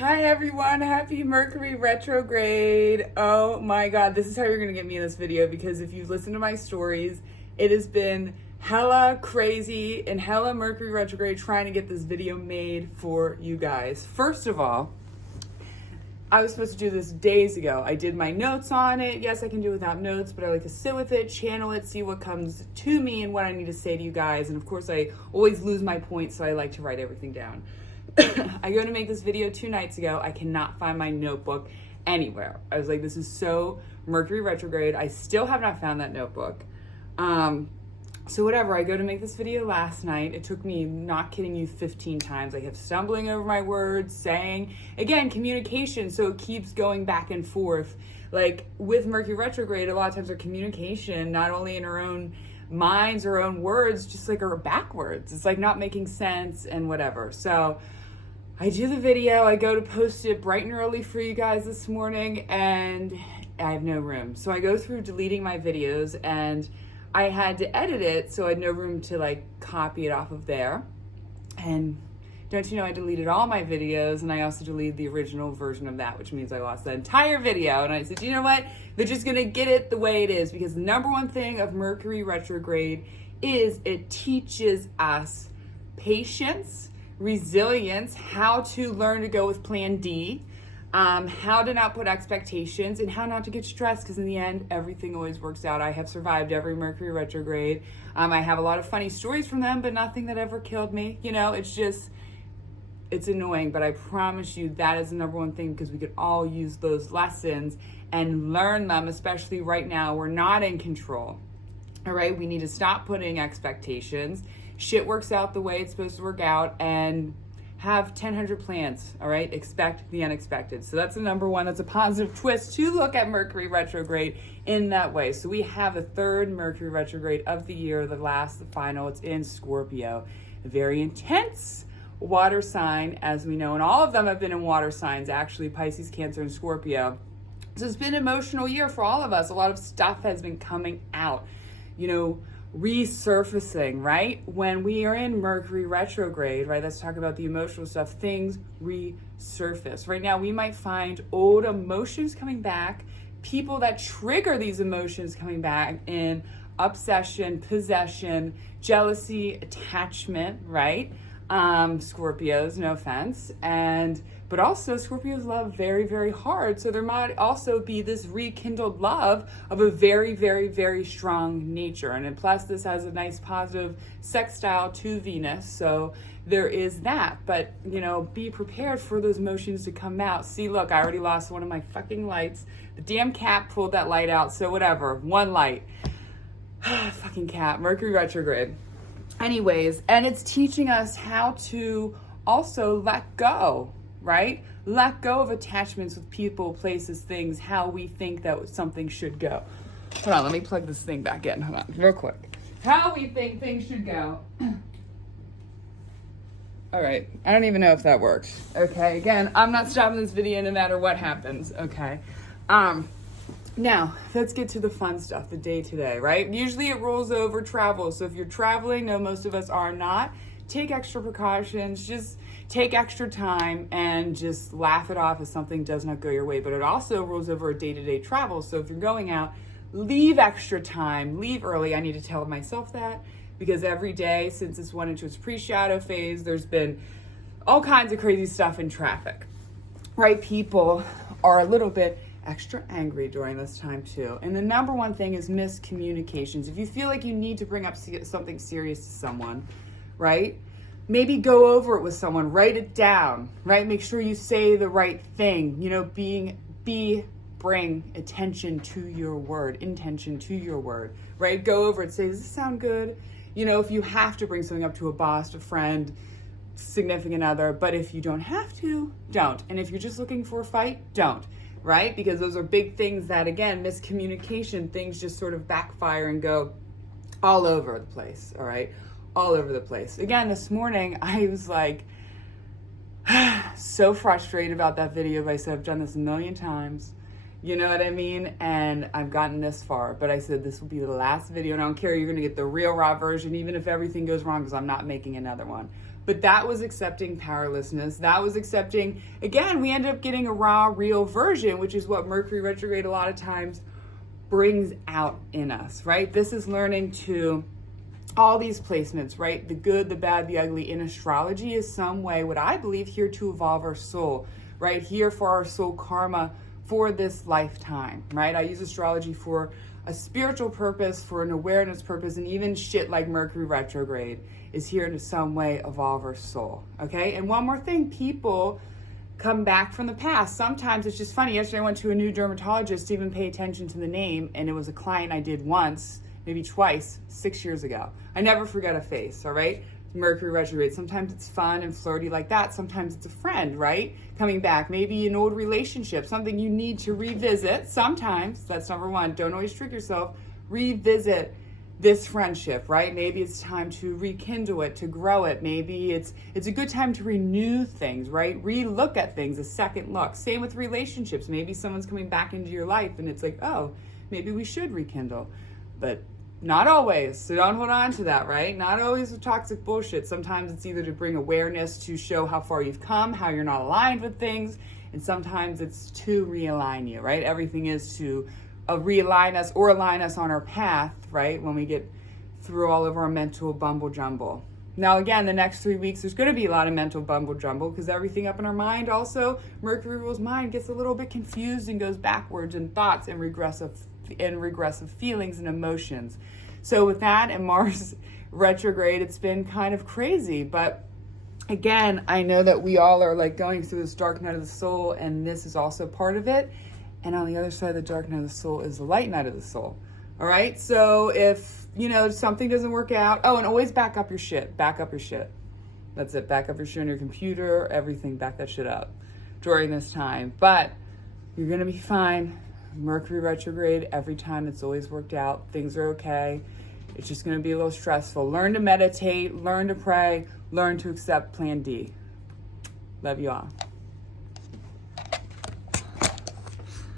Hi everyone, happy Mercury retrograde. Oh my God, this is how you're gonna get me in this video, because if you've listened to my stories, it has been hella crazy and hella Mercury retrograde trying to get this video made for you guys. First of all, I was supposed to do this days ago. I did my notes on it. Yes, I can do it without notes, but I like to sit with it, channel it, see what comes to me and what I need to say to you guys. And of course, I always lose my points, so I like to write everything down. I go to make this video 2 nights ago. I cannot find my notebook anywhere. I was like, this is so Mercury retrograde. I still have not found that notebook. So whatever, I go to make this video last night. It took me, not kidding you, 15 times. I kept stumbling over my words, saying, again, communication, so it keeps going back and forth. Like with Mercury retrograde, a lot of times our communication, not only in our own minds, our own words, just like are backwards. It's like not making sense and whatever. So I do the video, I go to post it bright and early for you guys this morning, and I have no room. So I go through deleting my videos, and I had to edit it, so I had no room to like copy it off of there. And don't you know, I deleted all my videos, and I also deleted the original version of that, which means I lost the entire video. And I said, you know what? They're just gonna get it the way it is, because the number one thing of Mercury retrograde is it teaches us patience, resilience, how to learn to go with plan D, how to not put expectations, and how not to get stressed, because in the end, everything always works out. I have survived every Mercury retrograde. I have a lot of funny stories from them, but nothing that ever killed me. You know, it's annoying, but I promise you that is the number one thing, because we could all use those lessons and learn them, especially right now. We're not in control. All right, we need to stop putting expectations. Shit works out the way it's supposed to work out, and have 1,000 plans, all right? Expect the unexpected. So that's the number one. That's a positive twist to look at Mercury retrograde in that way. So we have the third Mercury retrograde of the year, the final. It's in Scorpio. A very intense water sign, as we know, and all of them have been in water signs, actually, Pisces, Cancer, and Scorpio. So it's been an emotional year for all of us. A lot of stuff has been coming out, you know, resurfacing, right? When we are in Mercury retrograde, right? Let's talk about the emotional stuff. Things resurface. Right now, we might find old emotions coming back, people that trigger these emotions coming back in obsession, possession, jealousy, attachment, right? Scorpios, no offense. But also Scorpios love very, very hard. So there might also be this rekindled love of a very, very, very strong nature. And then plus this has a nice positive sextile to Venus. So there is that. But, you know, be prepared for those emotions to come out. See, look, I already lost one of my fucking lights. The damn cat pulled that light out. So whatever, one light. Fucking cat, Mercury retrograde. Anyways, and it's teaching us how to also let go, right? Let go of attachments with people, places, things, how we think that something should go. Hold on, let me plug this thing back in. Hold on, real quick. How we think things should go. All right, I don't even know if that works. Okay, again, I'm not stopping this video no matter what happens, okay? Now, let's get to the fun stuff, the day today, right? Usually it rolls over travel. So if you're traveling, no, most of us are not, take extra precautions, just take extra time and just laugh it off if something does not go your way. But it also rolls over a day-to-day travel. So if you're going out, leave extra time, leave early. I need to tell myself that, because every day since this went into its pre-shadow phase, there's been all kinds of crazy stuff in traffic, right? People are a little bit extra angry during this time too. And the number one thing is miscommunications. If you feel like you need to bring up something serious to someone, right? Maybe go over it with someone, write it down, right? Make sure you say the right thing, you know, bring attention to your word, intention to your word, right? Go over it, say, does this sound good? You know, if you have to bring something up to a boss, a friend, significant other, but if you don't have to, don't. And if you're just looking for a fight, don't. Right? Because those are big things that, again, miscommunication, things just sort of backfire and go all over the place, all right? All over the place. Again, this morning, I was like, so frustrated about that video, but I said, I've done this a million times. You know what I mean? And I've gotten this far, but I said, this will be the last video, and I don't care, you're gonna get the real raw version, even if everything goes wrong, because I'm not making another one. But that was accepting powerlessness. That was accepting, again, we ended up getting a raw, real version, which is what Mercury retrograde a lot of times brings out in us, right? This is learning to, all these placements, right? The good, the bad, the ugly in astrology is some way, what I believe, here to evolve our soul, right? Here for our soul karma for this lifetime, right? I use astrology for a spiritual purpose, for an awareness purpose, and even shit like Mercury retrograde is here to some way evolve our soul, okay? And one more thing, people come back from the past. Sometimes it's just funny. Yesterday I went to a new dermatologist to even pay attention to the name, and it was a client I did once, maybe twice, 6 years ago. I never forget a face, all right? Mercury retrograde. Sometimes it's fun and flirty like that. Sometimes it's a friend, right? Coming back, maybe an old relationship, something you need to revisit. Sometimes, that's number one, don't always trick yourself. Revisit this friendship, right? Maybe it's time to rekindle it, to grow it. Maybe it's a good time to renew things, right? Re-look at things, a second look. Same with relationships. Maybe someone's coming back into your life and it's like, oh, maybe we should rekindle. But not always, so don't hold on to that, right? Not always with toxic bullshit. Sometimes it's either to bring awareness to show how far you've come, how you're not aligned with things, and sometimes it's to realign you, right? Everything is to realign us or align us on our path, right? When we get through all of our mental bumble jumble. Now, again, the next 3 weeks, there's going to be a lot of mental bumble jumble because everything up in our mind also, Mercury rules mind, gets a little bit confused and goes backwards in thoughts and regressive feelings and emotions. So with that and Mars retrograde, it's been kind of crazy. But again, I know that we all are like going through this dark night of the soul, and this is also part of it. And on the other side of the dark night of the soul is the light night of the soul. All right. So if, something doesn't work out, and always back up your shit. Back up your shit. That's it. Back up your shit on your computer, everything. Back that shit up during this time. But you're going to be fine. Mercury retrograde, every time it's always worked out. Things are okay. It's just going to be a little stressful. Learn to meditate, learn to pray, learn to accept plan D. Love you all.